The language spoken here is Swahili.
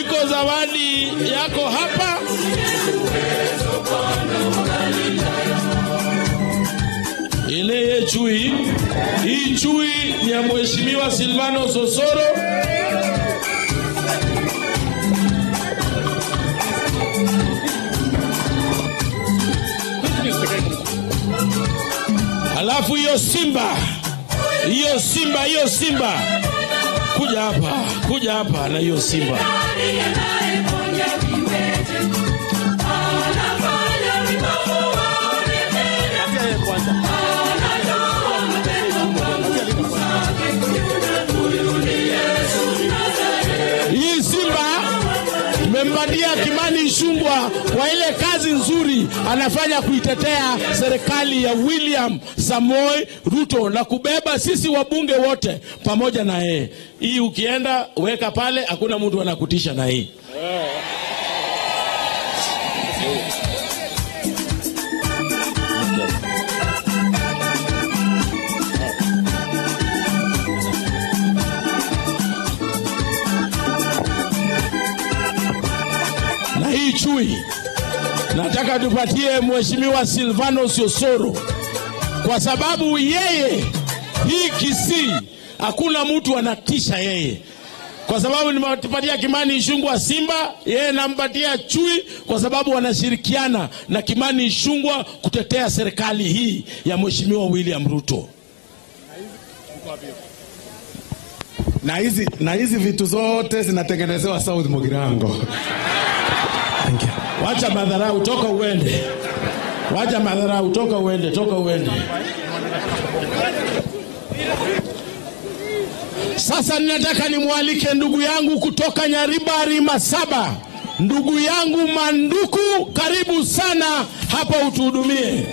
Iko zawadi yako hapa. Ile chui, hii chui ni ya Mheshimiwa Silvanus Osoro. Alafu hiyo simba kuja hapa na hiyo simba. Hii simba tumempatia Kimani Ichung'wah kwa ile kazi nzuri anafanya kuitetea serikali ya William Samoei Ruto na kubeba sisi wabunge wote pamoja na yeye. Hii ukienda weka pale, hakuna mtu anakutisha na hii. Na hii chui nataka tupatie Mheshimiwa Silvanus Osoro, kwa sababu yeye hii Kisii hakuna mtu anatisha yeye. Kwa sababu nimepatia Kimani Ichung'wah simba, yeye nampatia chui kwa sababu wanashirikiana na Kimani Ichung'wah kutetea serikali hii ya Mheshimiwa William Ruto. Na hizi vitu zote zinatengenezewa South Mugirango. Wacha madharau, toka uende. Wacha madharau, toka uende. Sasa ninataka nimwalike ndugu yangu kutoka Nyaribari Masaba, ndugu yangu Manduku, karibu sana hapa utuhudumie.